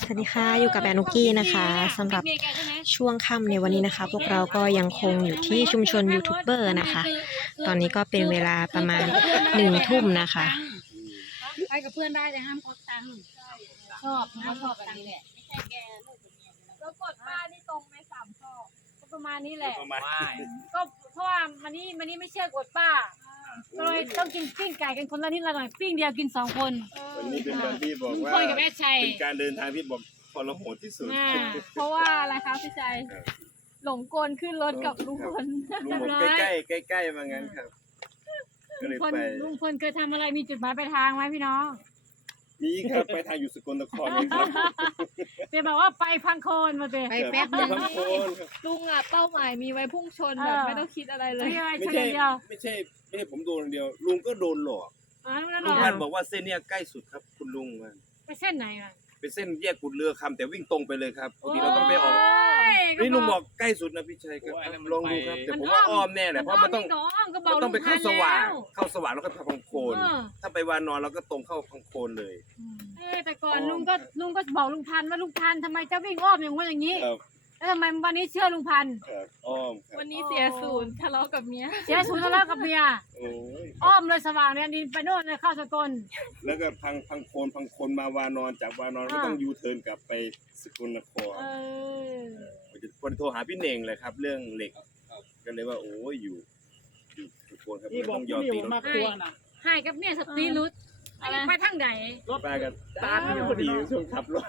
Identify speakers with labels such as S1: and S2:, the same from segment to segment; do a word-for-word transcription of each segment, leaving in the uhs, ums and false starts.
S1: สวัสดีค่ะอยู่กับแอนนุกกี้นะคะสำหรับช่วงค่ำในวันนี้นะคะพวกเราก็ยังคงอยู่ที่ชุมชนยูทูบเบอร์นะคะตอนนี้ก็เป็นเวลาประมาณหนึ่งทุ่มนะคะ
S2: ไปกับเพื่อนได้แต่ห้ามควักตังค์ชอบเขาชอบแบบนี้แหละไม่ใช่แกแล้วกดป้านี่ตรงไหมสามข้อก็ประมาณนี้แหละก็เพราะว่ามันนี่มันนี่ไม่เชื่อกดป้าก็เลยต้องกินปิ้งไก่กันคนละนิดละหน่อยปิ้งเดียวกินสองคน
S3: วันนี้เป็นวันที่บอกว่าเป็นการเดินทางที่บอกทรหดที่สุด
S2: เพราะว่าอะไรคะพี่ชัยหลงกลขึ้นรถกับลุงพล
S3: ลุงบอกใกล้ใกล้ใกล้ๆมางั้นครับก็เลยไป
S2: ลุงพลเคยทำอะไรมีจุดหมายปลายทางไหมพี่น้อง
S3: มีครับไปทางอยู่สกลนครเลยครับ
S2: เดี๋ยวบอกว่าไปพังโคนมาเตะ
S4: ไปแป๊บนึง
S5: ลุงอ่ะเป้าหมายมีไว้พุ่งชนแบบไม่ต้องคิดอะไรเลย
S3: ไม่ใช่ไม่ใช่ไม่ใช่ผมโดนเดียวลุงก็โดนหลอกลุงพันบอกว่าเส้นเนี้ยใกล้สุดครับคุณลุง
S2: ไปเส้นไหนอ่ะ
S3: ไปเส้นแยกกุดเรือคำแต่วิ่งตรงไปเลยครับปกติเราต้องไปออกนี่ลุงบอกใกล้สุดนะพี่ชัยครับลองดูครับแต่ผมว่าอ้อมแน่แหละเพราะมันต้องมันต้องไปเข้าสว่างเข้าสว่างแล้วก็พังโคนถ้าไปวานอนเราก็ตรงเข้าพังโคนเลย
S2: เออแต่ก่อนลุงก็ลุงก็บอกลุงพันว่าลุงพันทำไมเจ้าวิ่งอ้อมอย่างว่าอย่างนี้แล้วทำไมวันนี้เชื่อลุงพัน
S3: อ้อม
S5: วันนี้เสียศูนย์ทะเลาะกับเมีย
S2: เสียศูนย์ทะเลาะกับเมียอ้อมเลยสว่างเนี่ยดินไปโน่นเลยเข้าสกล
S3: แล้วก็พังพังโคนพังโคนมาวานอนจากวานอนก็ต้องยูเทิร์นกลับไปสกลนครคนโทรหาพี่เน่งเลยครับเรื่องเหล็กก็เลยว่าโอ้ยอยู่อยู่สกลครับต้องยอมตีรถ
S2: ให้กับเมียสตีรุดไปทางไหน
S3: ไปกันตาที่พอดีช่วงขับรถ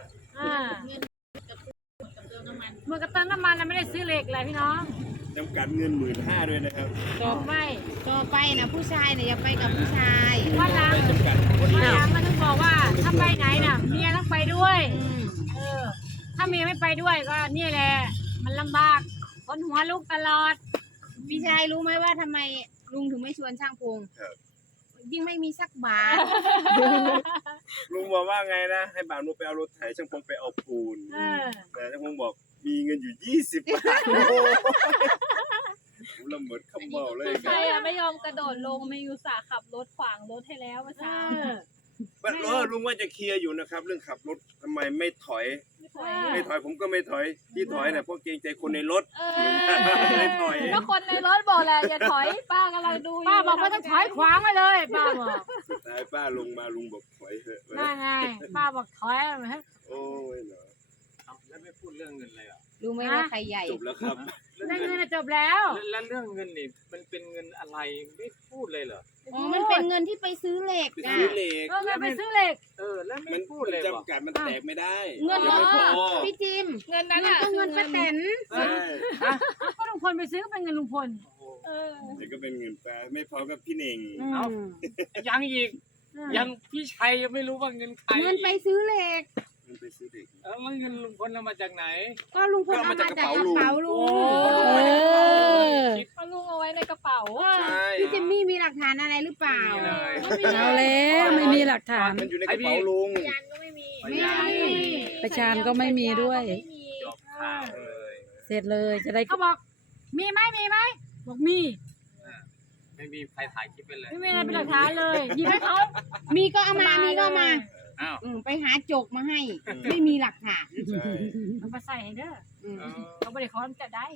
S2: เมื่อกระตุ้นน้ำมันเราไม่ได้ซื้อเหล็กเลยพี่น้อง
S3: จำกัดเงินหมื่นห้าด้วยนะครับ
S2: ต่อไป
S4: ต่อไปนะผู้ชายเนี่ยอย่าไปกับผู้ชาย
S2: วันหลังวันหลังมันต้องบอกว่าถ้าไปไหนน่ะเมียต้องไปด้วยเออถ้าเมียไม่ไปด้วยก็นี่แหละมันลำบากคนหัวลุกตลอด
S4: พี่ชายรู้ไหมว่าทำไมลุงถึงไม่ชวนช่างพงยิ่งไม่มีสักบาท
S3: ลุงบอกว่าไงนะให้บ่าวนุไปเอารถไถช่างพงไปเอาปูนแต่ช่างพงบอกมีเงินอยู่ยี่สิบบาทละเมิดคำบอกเลย
S5: ใครอะไม่ยอมกระโดดลงไม่ยุสาขับรถขวางรถให้แล้วเมื่อเช้า
S3: เออลุงว่าจะเคลียร์อยู่นะครับเรื่องขับรถทำไมไม่ถอยไม่ถอยผมก็ไม่ถอยที่ถอยเนี่ยเพราะเกรงใจคนในรถไม่ถอย
S5: แล้วคนในรถบอกแหละอย่าถอยป้ากำลังดู
S2: ป้าบอกว่าต้องถอยขวางไปเลยป้าบอก
S3: สุดท้ายป้าลงมาลุงบอกถอยเถอะ
S2: นั่นไงป้าบอกถอยฮะ
S3: โอ้ยเหรอ
S6: แล้วไม่พูดเรื่องเงินเลยอ่ะ
S4: รู้ไหมว่าใครใหญ่
S3: จบแล้วครับ
S2: เรื่องเงินจบแล้ว
S6: แล้วเรื่องเงินนี่มันเป็นเงินอะไรไม่พูดเลยเหรอ
S4: อ๋อมันเป็นเงินที่ไปซื้อเหล็ก
S3: ไปซื้อเหล็ก
S2: เออไปซื้อเหล็ก
S6: เออแล้วไม่พูดเลย
S3: จำกัดมันแตกไม่ได้
S4: เงินพี่จิม
S5: เงินนั้นอ่ะ
S4: ก็เงินป้าแตน
S2: ก็ลุงพลไปซื้อก็เป็นเงินลุงพล
S3: เออแต่ก็เป็นเงินป้าไม่พอกับพี่เน่ง
S6: เอายังอีกยังพี่ชัยยังไม่รู้ว่าเงินใคร
S4: เงินไปซื้อเหล็ก
S3: เงินไปซื้อเหล็ก
S6: แล้วเงินลุงพลเอามาจากไหน
S4: ก็ลุงพลเอามาจากกระเป๋าลุง
S5: เอาลุงเอาไว้ในกระเป๋า
S4: พี่จิมมี่มีหลักฐานอะไรหรือเปล่า
S1: เอาแล้วไม่มีหลักฐาน
S3: มันอยู่ในกระเป๋าลุง
S5: พยานก็ไม่มี
S1: ประชานก็ไม่มีด้วยเสร็จเลยจะได้
S2: เขาบอกมีไหมมีไหมบอกมี
S6: ไม่มีใครถ่ายคลิปไปเลย
S2: ไม่มีอะไรเป็นหลักฐานเลยยิงให้เขา
S4: มีก็เอามามีก็มาไปหาจกมาให้ไม่มีหลักฐาน
S2: เอามาใส่ให้เด้อเขาไม่ได้ขอจะได้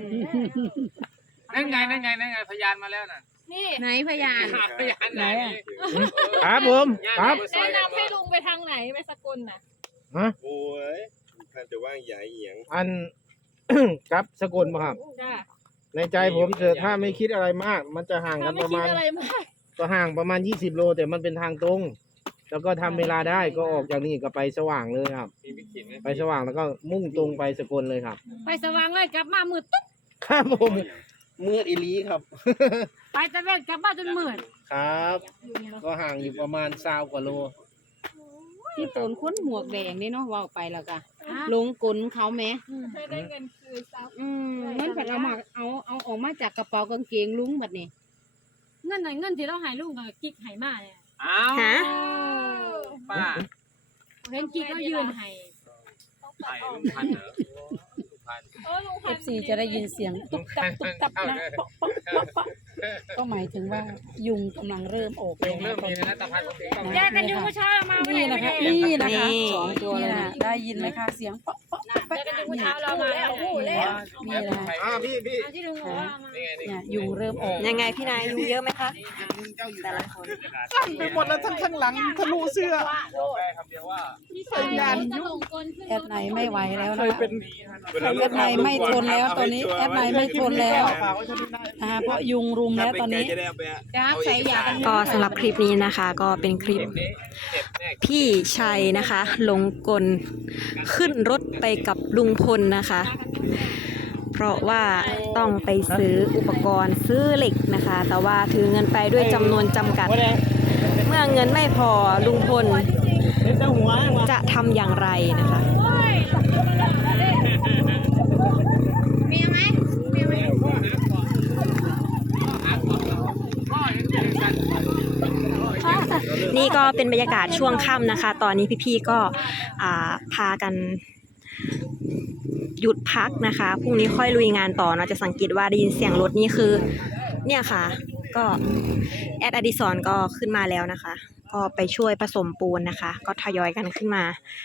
S6: นั่นไงนั่นไงนั่นไงพยานมาแล้วน่ะ
S5: นี่
S4: ไหนพยาน
S6: พยานไหน
S1: ครับผมครับ
S5: แนะนำให้ลุงไปทางไหนไปสกลน่ะ
S1: ฮะ
S3: โอ้ยท่านจะว่างใหญ่เอียง
S1: อันครับสกลมาครับในใจผมเถอะถ้าไม่คิดอะไรมากมันจะห่างกันประมาณก็ห่างประมาณยี่สิบโลแต่มันเป็นทางตรงแล้วก็ทำเวลาได้ก็ออกจากนี่ก็ไปสว่างเลยครับไปสว่างแล้วก็มุ่งตรงไปสกลเลยครับ
S2: ไปสว่างเลยกลับมามืดตุ๊บ
S1: ครับผมมืดอีหลีครับ
S2: ไปตะเวนกลับมาจนมืด
S1: ครับก็ห่างอยู่ประมาณสามกว่าโล
S4: ที่ตนค้นหมวกแดงนี่เนาะว่าไปแล้วก็ลงกลเขาแม้
S5: ไม่ได้เงินคืนซับ
S4: อืมเงินผัดเอามาเอาเอาออกมาจากกระเป๋ากางเกงลุงแบบนี้
S2: เงินไหนเงินที่เราหายลุงกับกิ๊กหายมาเนี่ย
S6: อ้าวป้า
S2: เห็นกิ๊กเขายืนให้
S6: ไผ่ลุงพันเหรอลุงพัน
S1: เอฟซีจะได้ยินเสียงตุ๊บตับตุ๊บตับนะป๊อกป๊อกป๊อกป๊อก
S7: ก็หมายถึงว่ายุงกำลังเริ่มออก
S6: ยุงเริ่มมีแล้วนะตาพันของต้อง
S2: แยกกันอยู่เมื่อเช้าเรามา
S7: นี่นะคะนี่นะคะสองตัวเลยนะได้ยินไหมคะเสียงเปาะเปาะ
S2: แยกกันอยู่เมื่อเช้าเรามาแล้วโอ้โหเล่น
S7: นี่นะ
S1: อ่าพี่พี่
S2: ที่ลุงบอกว่ามา
S7: เนี่ยยุงเริ่มออก
S8: ยังไงพี่นายยุงเยอะไหมคะแต่ละคน
S1: ไปหมดแล้วทั้งข้างหลังทะลุเสื้อ
S6: แค่คำเดียวว่า
S2: พี่ชายจะลงกลขึ้น
S7: แอดไหนไม่ไหวแล้ว
S1: เค
S7: นะ
S1: ย
S7: คะ
S1: เป็น
S7: แอดไหนไม่ทนแล้วตอนนี้แอดไหนไม่ทนแล้วนะคะเพราะยุงรุมแล้วตอนนี้
S4: จ้าใส่ยากัน
S8: ก็สำหรับคลิปนี้นะคะ ก็เป็นคลิปพี่ชัยนะคะลงกลขึ้นรถไปกับลุงพลนะคะ เพราะว่าต้องไปซื้ออุปกรณ์ซื้อเหล็กนะคะ แต่ว่าถือเงินไปด้วยจำนวนจำกัด เมื่อเงินไม่พอลุงพลจะทำอย่างไรนะคะ
S4: มีไหมมีไหม
S8: นี่ก็เป็นบรรยากาศช่วงค่ำนะคะ ตอนนี้พี่ๆก็อ่าพากันหยุดพักนะคะพรุ่งนี้ค่อยลุยงานต่อเนาะจะสังเกตว่าได้ยินเสียงรถนี่คือเนี่ยค่ะ ก็แอดอดิสรก็ขึ้นมาแล้วนะคะ ก็ไปช่วยผสมปูนนะคะ ก็ทยอยกันขึ้นมา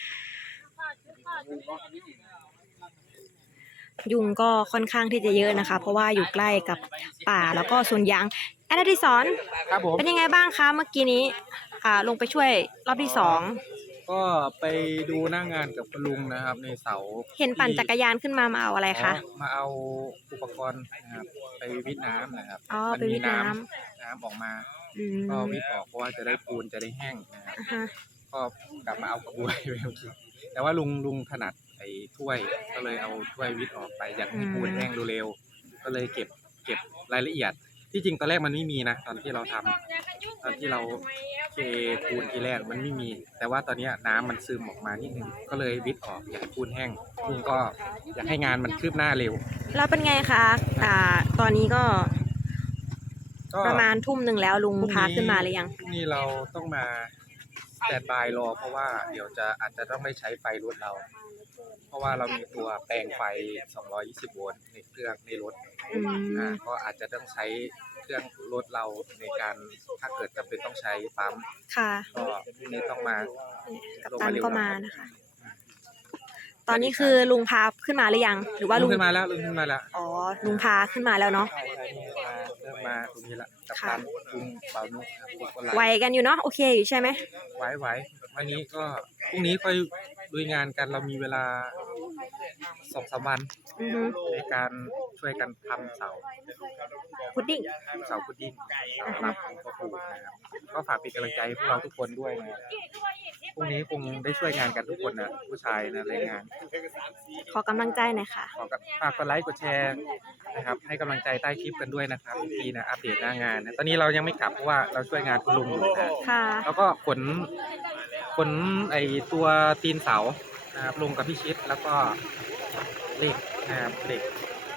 S8: ยุงก็ค่อนข้างที่จะเยอะนะคะ เพราะว่าอยู่ใกล้กับป่าแล้วก็สวนยางแอดอดิสร
S1: ครับผม
S8: เป็นยังไงบ้างคะเมื่อกี้นี้อ่าลงไปช่วยรอบที่สอง
S9: ก็ไปดูหน้างานกับคุณลุงนะครับในเสา
S8: เห็นปั่นจักรยานขึ้นมามาเอาอะไรคะ
S9: อ๋อมาเอาอุปกรณ์นะครับไปวิทน้ำนะครับ
S8: อ๋อ
S9: มั
S8: ไปวิทน้
S9: น้ำออกมา
S8: ำอืม
S9: ก็วิทออกเพราะว่าจะได้ปูนจะได้แห้งนะครับ
S8: อ่าฮะ
S9: ก็กลับมาเอากระบวยไปเมื่อกี้แต่ว่าลุงลุงถนัดไอ้ถ้วยก็เลยเอาถ้วยวิทออกไปอยากให้ปูนแห้งเร็วๆก็เลยเก็บเก็บรายละเอียด ที่จริงตอนแรกมันไม่มีนะตอนที่เราทำตอนที่เราเทปูนทีแรกมันไม่มี แต่ว่าตอนนี้น้ำมันซึมออกมานิดนึงก็เลยวิทออกอยากให้ปูนแห้งลุงก็อยากให้งานมันคืบหน้าเร็ว
S8: แล้วเป็นไงคะอ่าตอนนี้ก็
S9: ก็
S8: ประมาณทุ่มหนึ่งแล้วลุงพาขึ้นมาหรือยัง
S9: พรุ่งนี้เราต้องมาสแตนบายรอเพราะว่าเดี๋ยวจะอาจจะต้องได้ใช้ไฟรถเรา เพราะว่าเรามีตัวแปลงไฟสองร้อยยี่สิบโวลต์ในเครื่องในรถ
S8: อืม
S9: อ่าก็อาจจะต้องใช้เครื่องรถเราในการถ้าเกิดจำเป็นต้องใช้ปั๊ม
S8: ค่ะ
S9: ก็พรุ่งนี้ต้องมา
S8: กัปตันก็มานะคะ ตอนนี้คือลุงพาขึ้นมาหรือยัง หรือว่า
S9: ลุ
S8: ลุ
S9: ง
S8: ง
S9: ขึ้นมาแล้วลุงขึ้นมาแล้ว
S8: อ๋อลุงพาขึ้นมาแล้วเนาะ
S9: เข้าอะไรนี่มาเริ่มมาตรงนี้ละกับตันลุงเบานุกครับพวกคนไล
S8: ไหวกันอยู่เนาะโอเคอยู่ใช่ไหม
S9: ไหวไหววันนี้ก็พรุ่งนี้ค่อยลุยงานกันเรามีเวลาสองสามวัน
S8: อือฮึ
S9: ในการช่วยกันทำเสา
S8: พุดดิ้ง
S9: เสาพุดดิ้งเสารับของพ่อปู่นะครับก็ฝากเป็นกำลังใจให้พวกเราทุกคนด้วยนะพรุ่งนี้คงได้ช่วยงานกันทุกคนนะผู้ชายนะในงาน
S8: ขอกำลังใจหน่อยค่ะ
S9: ขอฝากกดไลค์กดแชร์นะครับให้กำลังใจใต้คลิปกันด้วยนะครับพี่นะอัปเดตหน้างานนะตอนนี้เรายังไม่กลับเพราะว่าเราช่วยงานคุณลุงอยู่นะ
S8: ค่ะ
S9: แล้วก็ขนขนไอตัวตีนเสานะครับลงกับพี่ชิดแล้วก็เหล็กนะครับเหล็ก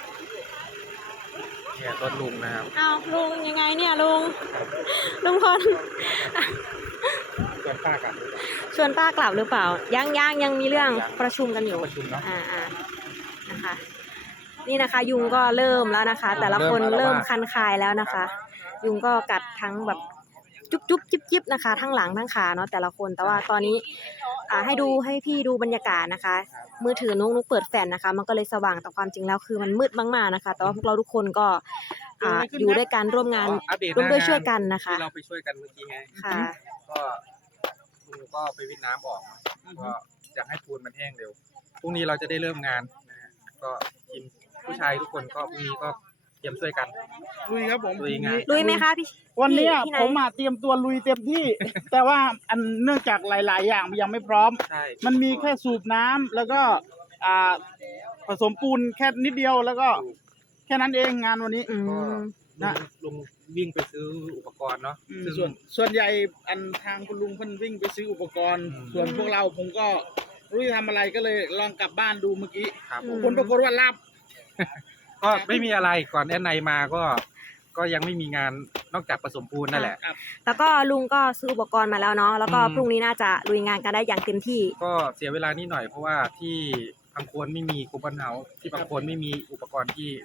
S9: เนี่ยรถลุงนะครับ
S8: เอาลุงยังไงเนี่ยลุงลุงพล
S9: ชวนป้ากัน
S8: ชวนป้ากลับหรือเปล่า ยังยังยังมีเรื่องประชุมกันอยู่
S9: ประชุมเนาะ
S8: อ่าอ่านะคะ นี่นะคะ ยุงก็เริ่มแล้วนะคะ แต่ละคน
S9: เริ่
S8: เริ่
S9: ม
S8: ม
S9: แล้ว
S8: คันคายแล้วนะคะ ยุงก็กัดทั้งแบบจุ๊บจุ๊บจิบจิบนะคะ ทั้งหลังทั้งขาเนาะแต่ละคนแต่ว่าตอนนี้อ่าให้ดูให้พี่ดูบรรยากาศนะคะ มือถือนุ๊กนุ๊กเปิดแฟลชนะคะ มันก็เลยสว่างแต่ความจริงแล้วคือมันมืดมากๆนะคะ แต่ว่าพวกเราทุกคนก็อ่าอยู่ด้วยกันร่วมงาน
S9: อัปเดตห
S8: ร่วม
S9: น้า
S8: ด้วย
S9: งาน
S8: ช่วยกันนะคะ
S9: ที่เราไปช่วยกันเมื่อกี้ไง
S8: ค่ะ
S9: ก็ลุงก็ไปวิทน้ำออกเนอะก็อยากให้ปูนมันแห้งเร็วพรุ่งนี้เราจะได้เริ่มงานนะฮะก็ทีมผู้ชายทุกคนก็พรุ่งนี้ก็เตรียมช่วยกัน
S1: ลุยครับผม
S9: ลุยงาน
S8: ลุยไหมคะพี่
S1: วันเนี้ย
S8: พี่ไหน
S1: ผมมาเตรียมตัวลุยเต็มที่ แต่ว่าอันเนื่องจากหลาย ๆ อย่างยังไม่พร้อม
S9: ใช่
S1: มันมีแค่สูบน้ำแล้วก็อ่าผสมปูนแค่นิดเดียวแล้วก็แค่นั้นเองงานวันนี้
S8: อืม
S9: ก็ลุงลุงวิ่งไปซื้ออุปกรณ์เนาะ
S1: อืม
S9: ซึ่ง
S1: ส่วนส่วนใหญ่อันทางคุณลุงเพิ่นวิ่งไปซื้ออุปกรณ์
S9: อืม
S1: ส่วนพวกเราผมก็รู้จะทำอะไรก็เลยลองกลับบ้านดูเมื่อกี้
S9: ครับ
S8: อืม
S1: ผลปรากฏว่ารับ
S9: ก็ไม่มีอะไรก่อนแอนไนมาก็ ก็ยังไม่มีงานนอกจากผสมปูนนั่นแหละ
S8: แล้วก็ลุงก็ซื้ออุปกรณ์มาแล้วเนาะแล้วก็
S9: อืม
S8: พรุ่งนี้น่าจะลุยงานกันได้อย่างเต็มที่
S9: ก็เสียเวลานิดหน่อยเพราะว่าที่บางโคนไม่มีคูปองเฮาส์ที่บางโคนไม่มีอุปกรณ์ที่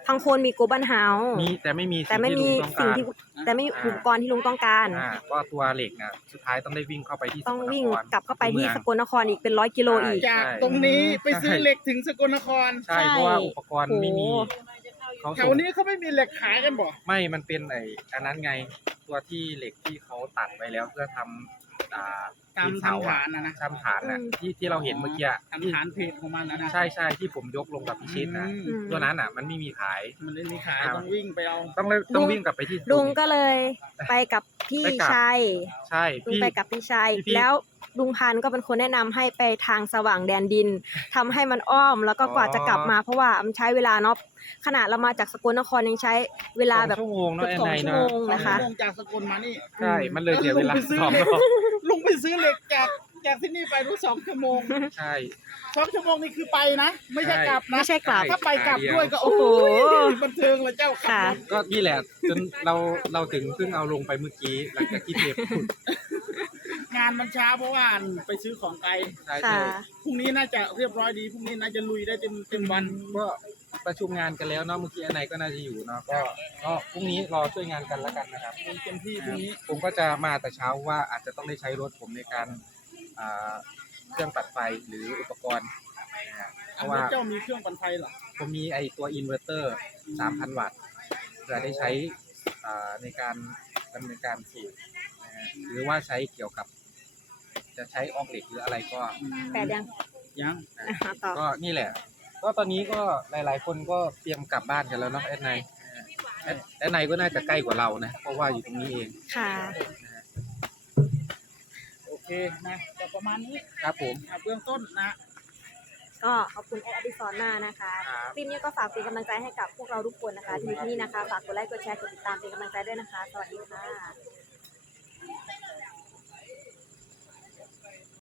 S8: พังโคนมีโกบันเฮา
S9: มีแต่ไม่มี
S8: แต่ไม่มี
S9: สิ่
S8: สิ่
S9: ง
S8: ง
S9: ที่
S8: ที่
S9: ลุงต้องการ
S8: แต่ไม่มีอุปกรณ์ที่ลุงต้องการ
S9: อ่าก็ตัวเหล็กนะสุดท้ายต้องได้วิ่งเข้าไปที่
S8: ต้อง
S9: สกลนคร
S8: วิ่งกลับเข้าไปที่
S9: มือง
S8: สกลนครอีกเป็นร้อยกิโลอีก
S9: ใช่
S1: จากตรงนี้ไปซื้อเหล็กถึงสกลนคร
S9: ใช่เพราะว่าอุปกรณ์ไม่มี
S8: โอ้
S9: เขา
S1: แถ
S9: ส่
S1: ว
S9: ง
S1: นี้เขาไม่มีเหล็กขายกันบ่
S9: ไม่มันเป็นไอ้อันนั้นไงตัวที่เหล็กที่เขาตัดไว้แล้วเพื่อทำอ่า
S1: ตาม
S9: ดินเสา
S1: ทำ
S9: อะ
S1: ฐานนะนะ
S9: ทำฐานน่ะ
S8: อืม
S9: ที่ที่เราเห็นเมื่อกี้อะที่
S1: ทำฐานเพจของมันนะนะ
S9: ใช่ใช่ที่ผมยกลงกับพิชิตนะ
S1: อืม
S8: อืม
S9: ตัวนั้นอ่ะมันไม่มีขาย
S1: มันไม่มีขาย
S9: อ่า
S1: ต้องวิ่งไปเอา
S9: ต้องเลยต้องวิ่งกลับไปที่
S8: ลุงก็เลยไปกับพี่
S9: ไปกับ
S8: ชัย
S9: ใช่
S8: ลุง
S9: พี่
S8: ไปกับพี่ชัย
S9: พี่
S8: แล้วลุงพันธุ์ก็เป็นคนแนะนำให้ไปทางสว่างแดนดินทำให้มันอ้อมแล้วก็กว่าจะกลับมาเพราะว่ามันใช้เวลาเนาะขนาดเรามาจากสกลนครยังใช้เวลาแบบ
S9: สองชั่วโมงเนาะ
S8: เกื
S9: แอ
S8: อน สอง
S9: ไน
S8: ชั่ว
S9: เนาะ
S8: โมงนะคะ
S1: ลงจากสกลมานี่
S9: ใช่มันเลยเสียเวลา
S1: ลุงไปซื้อ
S9: สอง
S1: เหล็ก
S9: รอบ
S1: ลุงไปซื้อเหล็กจากจากที่นี่ไปรู้สองชั่วโมง
S9: ใช่
S1: สองชั่วโมงนี่คือไปนะ ไม่ใช่
S9: ใช่
S1: กลับนะ
S8: ไม่ใช่กลับ
S1: ถ้าไปกลับด้วยก็
S8: โอ้
S1: โอ้
S8: โห
S1: โหบันเทิงเลยเจ้าขับ
S8: ค่ะ
S1: รถ
S9: ก็นี่แหละจนเราเราถึงเพิ่งเอาลงไปเมื่อกี้หลังจากที่เทปพูด
S1: งานมันช้าเพราะว่าไปซื้อของไกล
S9: ใช่
S8: ค่ะ
S9: ใช่
S1: พรุ่งนี้น่าจะเรียบร้อยดีพรุ่งนี้น่าจะลุยได้เต็มเต็มวัน
S9: ก็ประชุมงานกันแล้วเนาะเมื่อกี้อันไหนก็น่าจะอยู่เนาะก็ก็พรุ่งนี้รอช่วยงานกันแล้วกันนะครับ
S1: เต็มที่พรุ่งนี้
S9: ผมก็จะมาแต่เช้าว่าอาจจะต้องได้ใช้รถผมในการอ่าเครื่องตัดไฟหรืออุปกรณ์นะฮะเพ
S1: อัน
S9: ราะ
S1: นี้
S9: ว่า
S1: เจ้ามีเครื่องปั่นไฟเหรอ
S9: ผมมีไอตัวอินเวอร์เตอร์ สามพัน วัตต์เพื่อได้ใช้อ่าในการดำเนินการสูบนะฮะหรือว่าใช้เกี่ยวกับ จะใช้ออกเหล็กหรืออะไรก็
S8: แปดยัง
S1: ยัง
S9: นะ
S8: อ่ะต่อ
S9: ก็นี่แหละ ก็ตอนนี้ก็หลาย ๆ คนก็เตรียมกลับบ้านกันแล้วเนาะแอดไนแอดแอดไนก็น่าจะใกล้กว่าเรานะ เพราะว่าอยู่ตรงนี้เอง
S8: ค่ะ
S1: โอเคนะแต่ประมาณนี้
S9: ครับผม
S1: อ่ะเบื้องต้นนะ
S8: ก็ขอบคุณแอดอดิสรมากนะคะ
S9: ครับ
S8: คลิปนี้ก็ฝากเป็นกำลังใจให้กับพวกเราทุกคนนะคะที่อยู่ที่นี่นะคะฝากกดไลค์กดแชร์กดติดตามเป็นกำลังใจด้วยนะคะ สวัสดีค่ะ